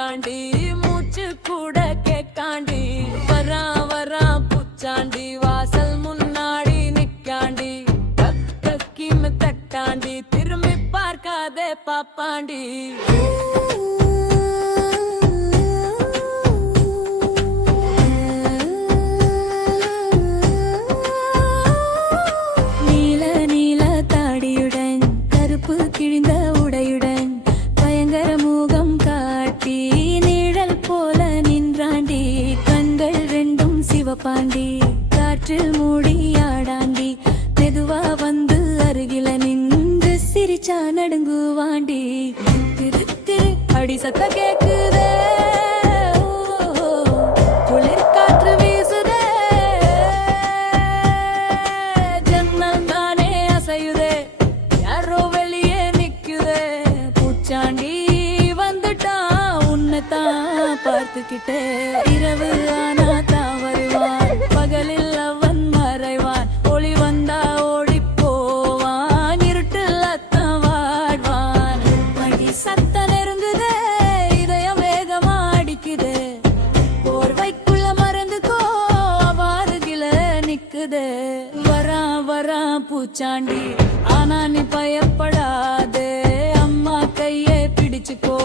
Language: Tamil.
இருக்காண்டி மூச்சு கூட கேட்காண்டி வரா வரா புச்சாண்டி வாசல் முன்னாடி நிக்காண்டி கக்கின்னு தட்டாண்டி திரும்பி பார்க்காதே பாப்பாண்டி கிழிந்த உடையுடன் பயங்கர மூகம் காட்டி நிழல் போல நின்றாண்டி கண்கள் ரெண்டும் சிவப்பாண்டி காற்றில் மூடி ஆடாண்டி மெதுவா வந்து அருகில நின்று சிரிச்சா நடுங்குவாண்டி திரு திரு அடி சத்த கேக்குதே குளிர் காற்று வீசுதே ஜன்னல் தானே அசையுதே யாரோ பூச்சாண்டி வந்துட்டான் உன்னைத்தான் பார்த்துக்கிட்டே இரவு ஆனா தான் வருவான் பகலில் அவன் மறைவான் ஒளி வந்தா ஓடி போவான் இருட்டில் அத்தான் வாடுவான் மடி சத்த நெருங்குதே இதயம் வேகமா அடிக்குதே போர்வைக்குள்ள மறந்துக்கோ அவாருகில நிக்குதே வரா வரா பூச்சாண்டி ஆனா நீ பயப்படாதே கையே பிடிச்சுக்கோ